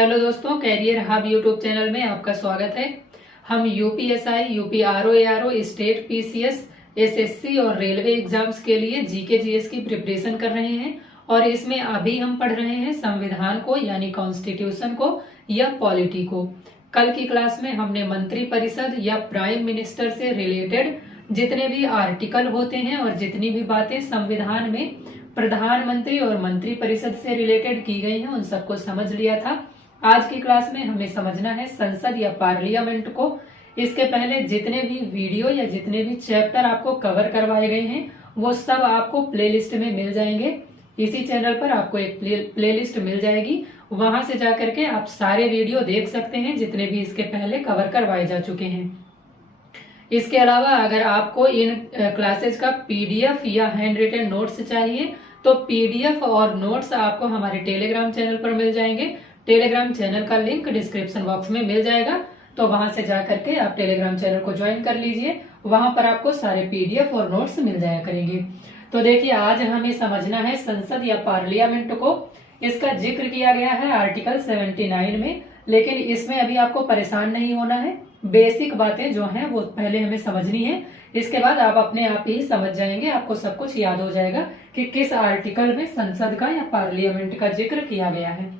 Hello दोस्तों, career hub YouTube channel में आपका स्वागत है। हम UPSI, UP RO, state PCS, SSC और रेलवे एग्जाम्स के लिए जीके जीएस की प्रिपरेशन कर रहे हैं और इसमें अभी हम पढ़ रहे हैं संविधान को यानी कॉन्स्टिट्यूशन को या पॉलिटी को। कल की क्लास में हमने मंत्री परिषद या प्राइम मिनिस्टर से रिलेटेड जितने भी आर्टिकल होते हैं और जितनी भी बातें संविधान में प्रधानमंत्री और मंत्री परिषद से रिलेटेड की गई हैं उन सबको समझ लिया था। आज की क्लास में हमें समझना है संसद या पार्लियामेंट को। इसके पहले जितने भी वीडियो या जितने भी चैप्टर आपको कवर करवाए गए हैं वो सब आपको प्लेलिस्ट में मिल जाएंगे। इसी चैनल पर आपको एक प्लेलिस्ट मिल जाएगी, वहां से जाकर के आप सारे वीडियो देख सकते हैं जितने भी इसके पहले कवर करवाए जा चुके हैं। इसके अलावा अगर आपको इन क्लासेज का पीडीएफ या हैंड रिटन नोट्स चाहिए तो पीडीएफ और नोट्स आपको हमारे टेलीग्राम चैनल पर मिल जाएंगे। टेलीग्राम चैनल का लिंक डिस्क्रिप्शन बॉक्स में मिल जाएगा, तो वहां से जाकर के आप टेलीग्राम चैनल को ज्वाइन कर लीजिए। वहां पर आपको सारे पीडीएफ और नोट्स मिल जाया करेंगे। तो देखिए, आज हमें समझना है संसद या पार्लियामेंट को। इसका जिक्र किया गया है आर्टिकल 79 में, लेकिन इसमें अभी आपको परेशान नहीं होना है। बेसिक बातें जो हैं वो पहले हमें समझनी है, इसके बाद आप अपने आप ही समझ जाएंगे, आपको सब कुछ याद हो जाएगा कि किस आर्टिकल में संसद का या पार्लियामेंट का जिक्र किया गया है।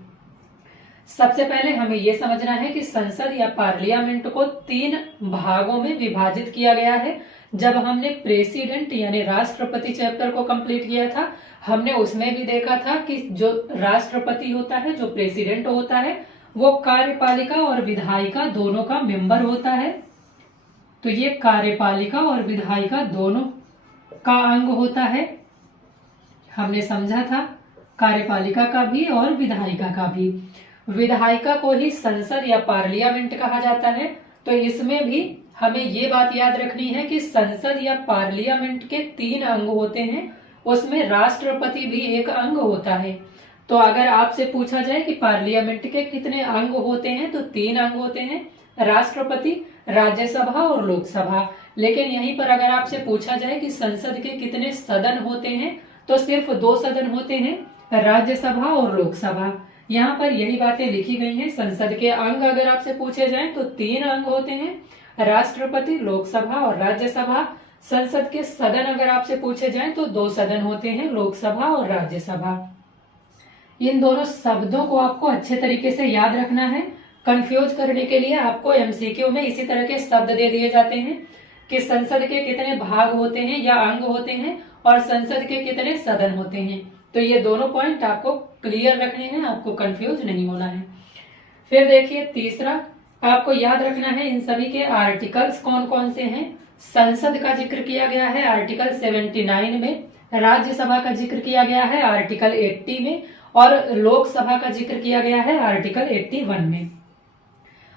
सबसे पहले हमें यह समझना है कि संसद या पार्लियामेंट को 3 भागों में विभाजित किया गया है। जब हमने प्रेसिडेंट यानी राष्ट्रपति चैप्टर को कंप्लीट किया था, हमने उसमें भी देखा था कि जो राष्ट्रपति होता है, जो प्रेसिडेंट होता है, वो कार्यपालिका और विधायिका दोनों का मेंबर होता है। तो ये कार्यपालिका और विधायिका दोनों का अंग होता है। हमने समझा था कार्यपालिका का भी और विधायिका का भी। विधायिका को ही संसद या पार्लियामेंट कहा जाता है। तो इसमें भी हमें ये बात याद रखनी है कि संसद या पार्लियामेंट के 3 अंग होते हैं, उसमें राष्ट्रपति भी एक अंग होता है। तो अगर आपसे पूछा जाए कि पार्लियामेंट के कितने अंग होते हैं, तो 3 अंग होते हैं, राष्ट्रपति, राज्यसभा और लोकसभा। लेकिन यहीं पर अगर आपसे पूछा जाए कि संसद के कितने सदन होते हैं, तो सिर्फ 2 सदन होते हैं, राज्यसभा और लोकसभा। यहाँ पर यही बातें लिखी गई हैं। संसद के अंग अगर आपसे पूछे जाएं तो 3 अंग होते हैं, राष्ट्रपति, लोकसभा और राज्यसभा। संसद के सदन अगर आपसे पूछे जाएं तो 2 सदन होते हैं, लोकसभा और राज्यसभा। इन दोनों शब्दों को आपको अच्छे तरीके से याद रखना है। कंफ्यूज करने के लिए आपको एमसीक्यू में इसी तरह के शब्द दे दिए जाते हैं कि संसद के कितने भाग होते हैं या अंग होते हैं और संसद के कितने सदन होते हैं। तो ये दोनों पॉइंट आपको क्लियर रखने हैं, आपको कंफ्यूज नहीं होना है। फिर देखिए, तीसरा आपको याद रखना है इन सभी के आर्टिकल्स कौन कौन से हैं। संसद का जिक्र किया गया है आर्टिकल 79 में, राज्यसभा का जिक्र किया गया है आर्टिकल 80 में और लोकसभा का जिक्र किया गया है आर्टिकल 81 में।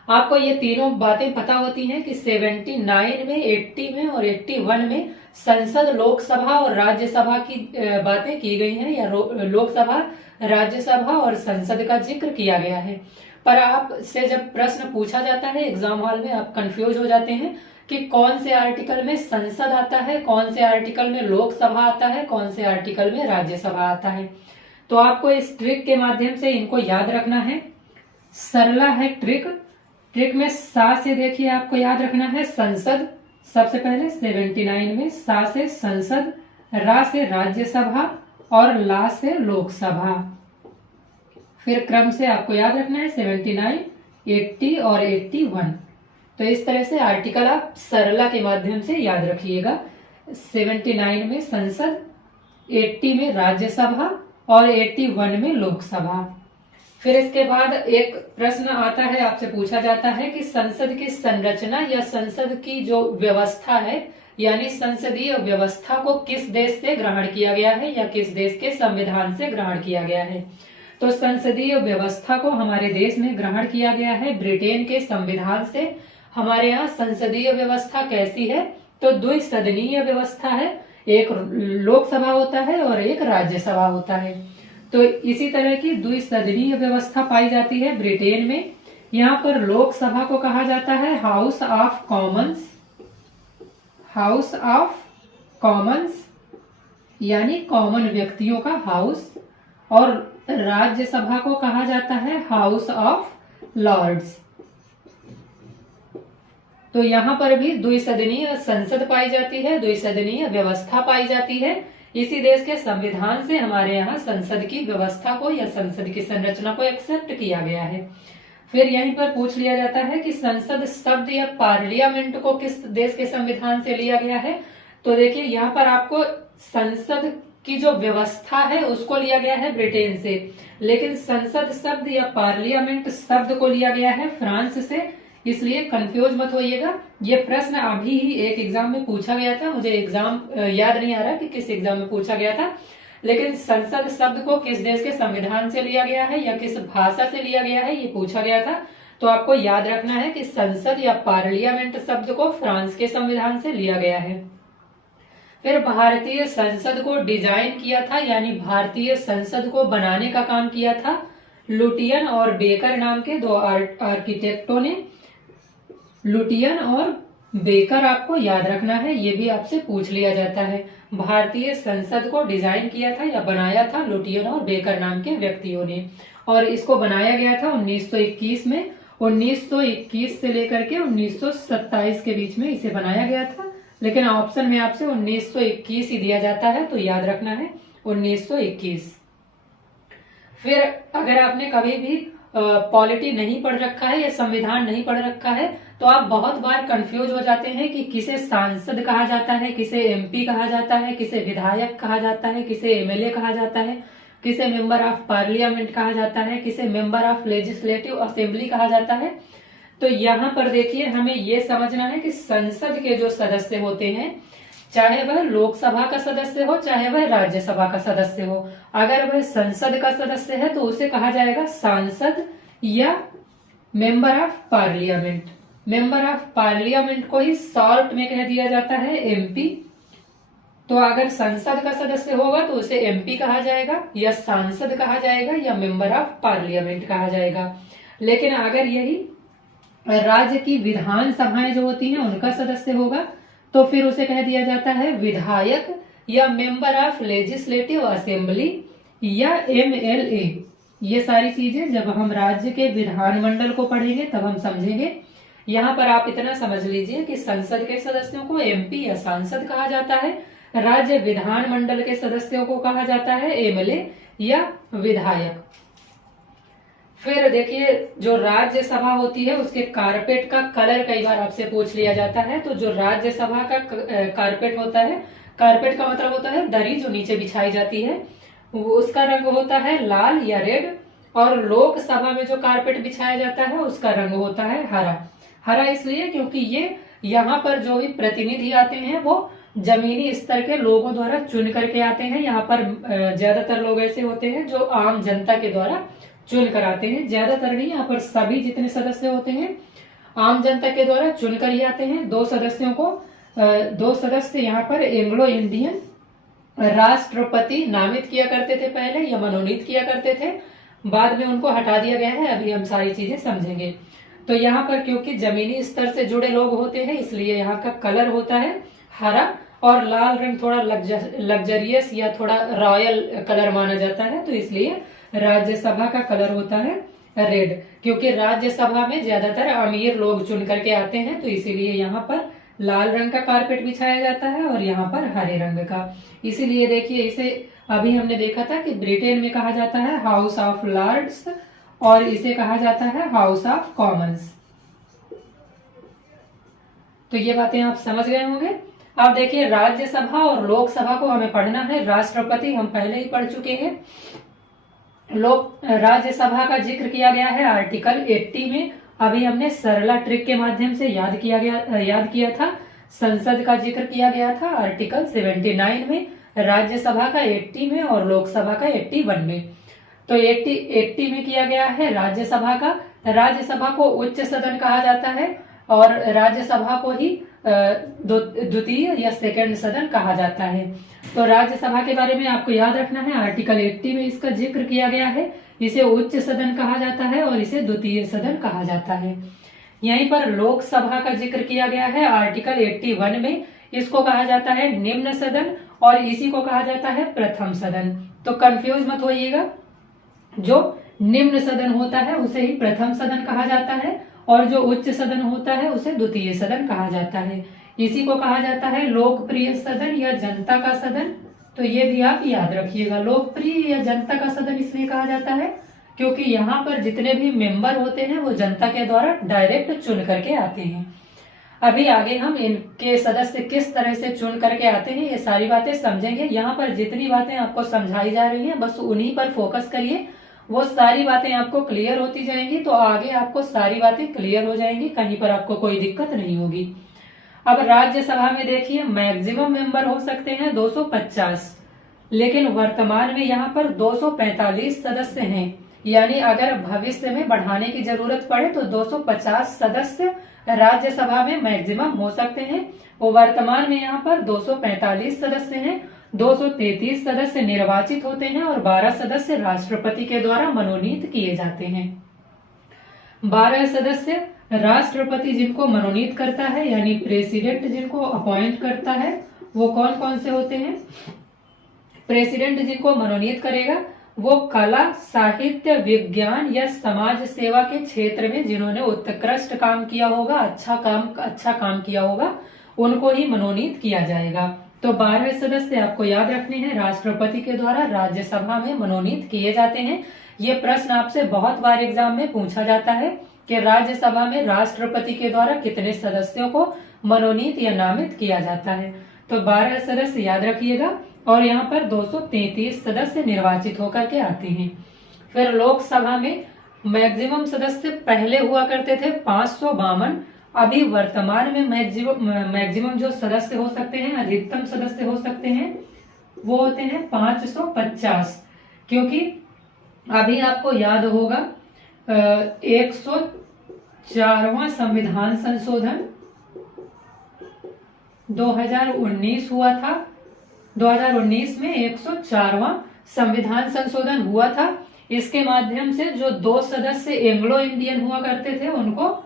आपको ये तीनों बातें पता होती हैं कि 79 में, 80 में और 81 में संसद, लोकसभा और राज्यसभा की बातें की गई हैं, या लोकसभा, राज्यसभा और संसद का जिक्र किया गया है। पर आपसे जब प्रश्न पूछा जाता है एग्जाम हॉल में, आप कंफ्यूज हो जाते हैं कि कौन से आर्टिकल में संसद आता है, कौन से आर्टिकल में लोकसभा आता है, कौन से आर्टिकल में राज्यसभा आता है। तो आपको इस ट्रिक के माध्यम से इनको याद रखना है। सरला है ट्रिक। ट्रिक में सा से देखिए आपको याद रखना है संसद। सबसे पहले 79 में सा से संसद, रा से राज्यसभा और ला से लोकसभा। फिर क्रम से आपको याद रखना है 79, 80 और 81। तो इस तरह से आर्टिकल आप सरला के माध्यम से याद रखिएगा। 79 में संसद, 80 में राज्यसभा और 81 में लोकसभा। फिर इसके बाद एक प्रश्न आता है, आपसे पूछा जाता है कि संसद की संरचना या संसद की जो व्यवस्था है यानी संसदीय व्यवस्था को किस देश से ग्रहण किया गया है या किस देश के संविधान से ग्रहण किया गया है। तो संसदीय व्यवस्था को हमारे देश में ग्रहण किया गया है ब्रिटेन के संविधान से। हमारे यहाँ संसदीय व्यवस्था कैसी है, तो द्विसदनीय व्यवस्था है, एक लोकसभा होता है और एक राज्यसभा होता है। तो इसी तरह की द्विसदनीय व्यवस्था पाई जाती है ब्रिटेन में। यहाँ पर लोकसभा को कहा जाता है house of Commons, house of Commons यानी कॉमन व्यक्तियों का हाउस, और राज्यसभा को कहा जाता है हाउस ऑफ लॉर्ड्स। तो यहाँ पर भी द्विसदनीय संसद पाई जाती है, द्विसदनीय व्यवस्था पाई जाती है। इसी देश के संविधान से हमारे यहाँ संसद की व्यवस्था को या संसद की संरचना को एक्सेप्ट किया गया है। फिर यहीं पर पूछ लिया जाता है कि संसद शब्द या पार्लियामेंट को किस देश के संविधान से लिया गया है। तो देखिए यहाँ पर आपको संसद की जो व्यवस्था है उसको लिया गया है ब्रिटेन से, लेकिन संसद शब्द या पार्लियामेंट शब्द को लिया गया है फ्रांस से। इसलिए कंफ्यूज मत होइएगा। ये प्रश्न अभी ही एक एग्जाम में पूछा गया था, मुझे एग्जाम याद नहीं आ रहा कि किस एग्जाम में पूछा गया था, लेकिन संसद शब्द को किस देश के संविधान से लिया गया है या किस भाषा से लिया गया है ये पूछा गया था। तो आपको याद रखना है कि संसद या पार्लियामेंट शब्द को फ्रांस के संविधान से लिया गया है। फिर भारतीय संसद को डिजाइन किया था, यानी भारतीय संसद को बनाने का काम किया था लुटियन और बेकर नाम के दो आर्किटेक्टों ने। लुटियन और बेकर आपको याद रखना है, ये भी आपसे पूछ लिया जाता है। भारतीय संसद को डिजाइन किया था या बनाया था लुटियन और बेकर नाम के व्यक्तियों ने, और इसको बनाया गया था 1921 में। 1921 से लेकर के 1927 के बीच में इसे बनाया गया था, लेकिन ऑप्शन में आपसे 1921 ही दिया जाता है, तो याद रखना है 1921। फिर अगर आपने कभी भी पॉलिटी नहीं पढ़ रखा है या संविधान नहीं पढ़ रखा है तो आप बहुत बार कंफ्यूज हो जाते हैं कि किसे सांसद कहा जाता है, किसे एमपी कहा जाता है, किसे विधायक कहा जाता है, किसे एमएलए कहा जाता है, किसे मेंबर ऑफ पार्लियामेंट कहा जाता है, किसे मेंबर ऑफ लेजिस्लेटिव असेंबली कहा जाता है। तो यहाँ पर देखिए हमें ये समझना है कि संसद के जो सदस्य होते हैं, चाहे वह लोकसभा का सदस्य हो चाहे वह राज्यसभा का सदस्य हो, अगर वह संसद का सदस्य है तो उसे कहा जाएगा सांसद या member of parliament. Member of parliament को ही शॉर्ट में कह दिया जाता है एमपी। तो अगर संसद का सदस्य होगा तो उसे एमपी कहा जाएगा या सांसद कहा जाएगा या मेंबर ऑफ पार्लियामेंट कहा जाएगा। लेकिन अगर यही राज्य की विधान सभाएं जो होती हैं उनका सदस्य होगा तो फिर उसे कह दिया जाता है विधायक या मेंबर ऑफ लेजिस्लेटिव असेंबली या एमएलए। ये सारी चीजें जब हम राज्य के विधानमंडल को पढ़ेंगे तब हम समझेंगे। यहाँ पर आप इतना समझ लीजिए कि संसद के सदस्यों को एमपी या सांसद कहा जाता है, राज्य विधानमंडल के सदस्यों को कहा जाता है एमएलए या विधायक। फिर देखिए जो राज्यसभा होती है उसके कारपेट का कलर कई बार आपसे पूछ लिया जाता है। तो जो राज्यसभा का कारपेट होता है, कारपेट का मतलब होता है दरी जो नीचे बिछाई जाती है, उसका रंग होता है लाल या रेड। और लोकसभा में जो कारपेट बिछाया जाता है उसका रंग होता है हरा। हरा इसलिए क्योंकि ये यहाँ पर जो भी प्रतिनिधि आते हैं वो जमीनी स्तर के लोगों द्वारा चुन करके आते हैं। यहाँ पर ज्यादातर लोग ऐसे होते हैं जो आम जनता के द्वारा चुन कर आते हैं, ज्यादातर नहीं, यहाँ पर सभी जितने सदस्य होते हैं आम जनता के द्वारा चुन कर ही आते हैं। दो सदस्य यहाँ पर एंग्लो इंडियन राष्ट्रपति नामित किया करते थे पहले या मनोनीत किया करते थे, बाद में उनको हटा दिया गया है। अभी हम सारी चीजें समझेंगे। तो यहाँ पर क्योंकि जमीनी स्तर से जुड़े लोग होते हैं इसलिए यहाँ का कलर होता है हरा, और लाल रंग थोड़ा लग्जरियस या थोड़ा रॉयल कलर माना जाता है, तो इसलिए राज्यसभा का कलर होता है रेड। क्योंकि राज्यसभा में ज्यादातर अमीर लोग चुन करके आते हैं तो इसीलिए यहाँ पर लाल रंग का कारपेट बिछाया जाता है और यहाँ पर हरे रंग का। इसीलिए देखिए इसे अभी हमने देखा था कि ब्रिटेन में कहा जाता है हाउस ऑफ लॉर्ड्स और इसे कहा जाता है हाउस ऑफ कॉमन्स। तो ये बातें आप समझ गए होंगे। अब देखिए राज्यसभा और लोकसभा को हमें पढ़ना है। राष्ट्रपति हम पहले ही पढ़ चुके हैं। राज्यसभा का जिक्र किया गया है आर्टिकल 80 में। अभी हमने सरला ट्रिक के माध्यम से याद किया था। संसद का जिक्र किया गया था आर्टिकल 79 में, राज्यसभा का 80 में और लोकसभा का 81 में। तो 80 में किया गया है राज्यसभा का। राज्यसभा को उच्च सदन कहा जाता है और राज्यसभा को ही द्वितीय या सेकंड सदन कहा जाता है। तो राज्यसभा के बारे में आपको याद रखना है, आर्टिकल 80 में इसका जिक्र किया गया है। इसे उच्च सदन कहा जाता है और इसे द्वितीय सदन कहा जाता है। यहीं पर लोकसभा का जिक्र किया गया है आर्टिकल 81 में। इसको कहा जाता है निम्न सदन और इसी को कहा जाता है प्रथम सदन। तो कंफ्यूज मत होइएगा। जो निम्न सदन होता है उसे ही प्रथम सदन कहा जाता है और जो उच्च सदन होता है उसे द्वितीय सदन कहा जाता है। इसी को कहा जाता है लोकप्रिय सदन या जनता का सदन। तो ये भी आप याद रखिएगा, लोकप्रिय या जनता का सदन इसलिए कहा जाता है क्योंकि यहाँ पर जितने भी मेंबर होते हैं वो जनता के द्वारा डायरेक्ट चुन करके आते हैं। अभी आगे हम इनके सदस्य किस तरह से चुन करके आते हैं ये सारी बातें समझेंगे। यहाँ पर जितनी बातें आपको समझाई जा रही हैं बस उन्हीं पर फोकस करिए, वो सारी बातें आपको क्लियर होती जाएंगी तो आगे आपको सारी बातें क्लियर हो जाएंगी, कहीं पर आपको कोई दिक्कत नहीं होगी। अब राज्यसभा में देखिए मैक्सिमम मेंबर हो सकते हैं 250, लेकिन वर्तमान में यहाँ पर 245 सदस्य हैं। यानी अगर भविष्य में बढ़ाने की जरूरत पड़े तो 250 सदस्य राज्यसभा में मैक्सिमम हो सकते हैं। वो वर्तमान में यहाँ पर 245 सदस्य हैं। 233 सदस्य निर्वाचित होते हैं और 12 सदस्य राष्ट्रपति के द्वारा मनोनीत किए जाते हैं। 12 सदस्य राष्ट्रपति जिनको मनोनीत करता है यानी प्रेसिडेंट जिनको अपॉइंट करता है वो कौन कौन से होते हैं। प्रेसिडेंट जिनको मनोनीत करेगा वो कला, साहित्य, विज्ञान या समाज सेवा के क्षेत्र में जिन्होंने उत्कृष्ट काम किया होगा, अच्छा काम किया होगा, उनको ही मनोनीत किया जाएगा। तो 12 सदस्य आपको याद रखने हैं राष्ट्रपति के द्वारा राज्यसभा में मनोनीत किए जाते हैं। ये प्रश्न आपसे बहुत बार एग्जाम में पूछा जाता है कि राज्यसभा में राष्ट्रपति के द्वारा कितने सदस्यों को मनोनीत या नामित किया जाता है। तो 12 सदस्य याद रखिएगा और यहाँ पर 233 सदस्य निर्वाचित होकर के आते हैं। फिर लोकसभा में मैक्सिमम सदस्य पहले हुआ करते थे 552, अभी वर्तमान में मैक्सिमम जो सदस्य हो सकते हैं, अधिकतम सदस्य हो सकते हैं वो होते हैं 550, क्योंकि अभी आपको याद होगा 104वां संविधान संशोधन 2019 हुआ था। 2019 में 104वां संविधान संशोधन हुआ था। इसके माध्यम से जो 2 सदस्य एंग्लो इंडियन हुआ करते थे उनको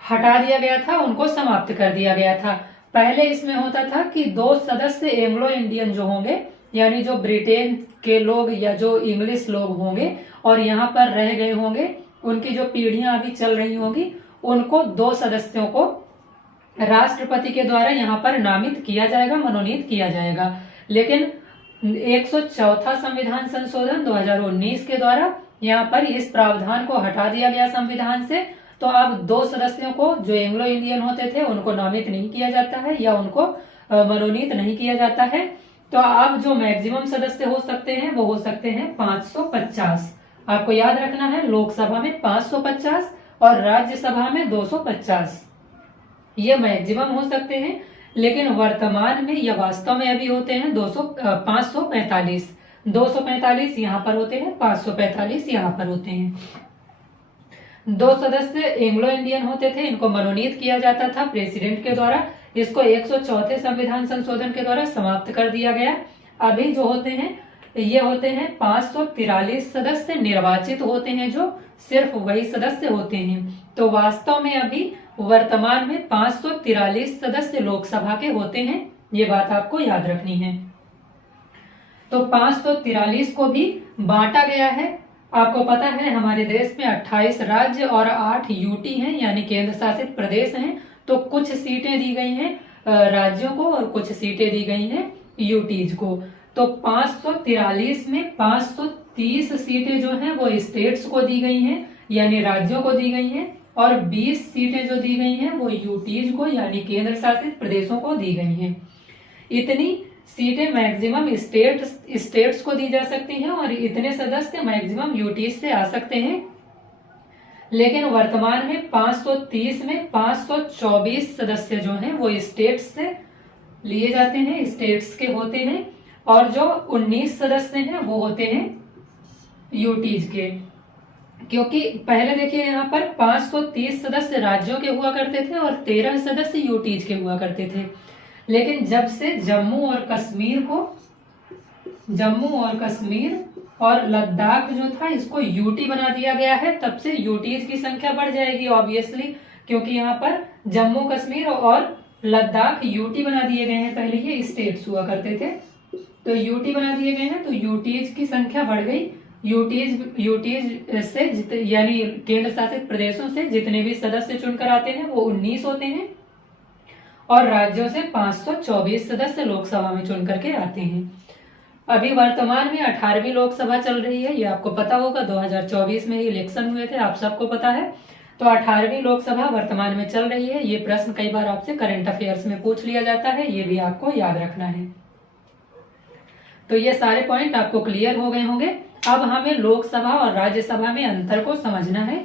हटा दिया गया था, उनको समाप्त कर दिया गया था। पहले इसमें होता था कि 2 सदस्य एंग्लो इंडियन जो होंगे यानी जो ब्रिटेन के लोग या जो इंग्लिश लोग होंगे और यहाँ पर रह गए होंगे, उनकी जो पीढ़ियां अभी चल रही होंगी, उनको 2 सदस्यों को राष्ट्रपति के द्वारा यहाँ पर नामित किया जाएगा, मनोनीत किया जाएगा। लेकिन 104वां संविधान संशोधन 2019 के द्वारा यहाँ पर इस प्रावधान को हटा दिया गया संविधान से। तो अब 2 सदस्यों को जो एंग्लो इंडियन होते थे उनको नामित नहीं किया जाता है या उनको मनोनीत नहीं किया जाता है। तो अब जो मैक्सिमम सदस्य हो सकते हैं वो हो सकते हैं 550। आपको याद रखना है लोकसभा में 550 और राज्यसभा में 250, ये मैक्सिमम हो सकते हैं। लेकिन वर्तमान में या वास्तव में अभी होते हैं 545। 245 यहाँ पर होते हैं, 545 यहाँ पर होते हैं। 2 सदस्य एंग्लो इंडियन होते थे, इनको मनोनीत किया जाता था प्रेसिडेंट के द्वारा। इसको 104 संविधान संशोधन के द्वारा समाप्त कर दिया गया। अभी जो होते हैं ये होते हैं 543 सदस्य निर्वाचित होते हैं, जो सिर्फ वही सदस्य होते हैं। तो वास्तव में अभी वर्तमान में 543 सदस्य लोकसभा के होते हैं, ये बात आपको याद रखनी है। तो 543 को भी बांटा गया है। आपको पता है हमारे देश में 28 राज्य और 8 यूटी हैं यानी केंद्र शासित प्रदेश हैं। तो कुछ सीटें दी गई हैं राज्यों को और कुछ सीटें दी गई हैं यूटीज को। तो 543 में 530 सीटें जो हैं वो स्टेट्स को दी गई हैं यानी राज्यों को दी गई हैं और 20 सीटें जो दी गई हैं वो यूटीज को यानी केंद्र शासित प्रदेशों को दी गई हैं। इतनी सीटें मैक्सिमम स्टेट्स को दी जा सकती हैं और इतने सदस्य मैक्सिमम यूटीज से आ सकते हैं। लेकिन वर्तमान में 530 में 524 सदस्य जो हैं वो स्टेट्स से लिए जाते हैं, स्टेट्स के होते हैं, और जो 19 सदस्य हैं वो होते हैं यूटीज के। क्योंकि पहले देखिए यहाँ पर 530 सदस्य राज्यों के हुआ करते थे और 13 सदस्य यूटीज के हुआ करते थे। लेकिन जब से जम्मू और कश्मीर और लद्दाख जो था इसको यूटी बना दिया गया है, तब से यूटीज की संख्या बढ़ जाएगी ऑब्वियसली, क्योंकि यहाँ पर जम्मू कश्मीर और लद्दाख यूटी बना दिए गए हैं। पहले ये स्टेट्स हुआ करते थे, तो यूटी बना दिए गए हैं तो यूटीज की संख्या बढ़ गई यूटीज से यानी केंद्र शासित प्रदेशों से जितने भी सदस्य चुनकर आते हैं वो 19 होते हैं, और राज्यों से 524 सदस्य लोकसभा में चुन करके आते हैं। अभी वर्तमान में 18वीं लोकसभा चल रही है, ये आपको पता होगा, 2024 में ही इलेक्शन हुए थे, आप सबको पता है। तो 18वीं लोकसभा वर्तमान में चल रही है। ये प्रश्न कई बार आपसे करंट अफेयर्स में पूछ लिया जाता है, ये भी आपको याद रखना है। तो ये सारे पॉइंट आपको क्लियर हो गए होंगे। अब हमें लोकसभा और राज्यसभा में अंतर को समझना है।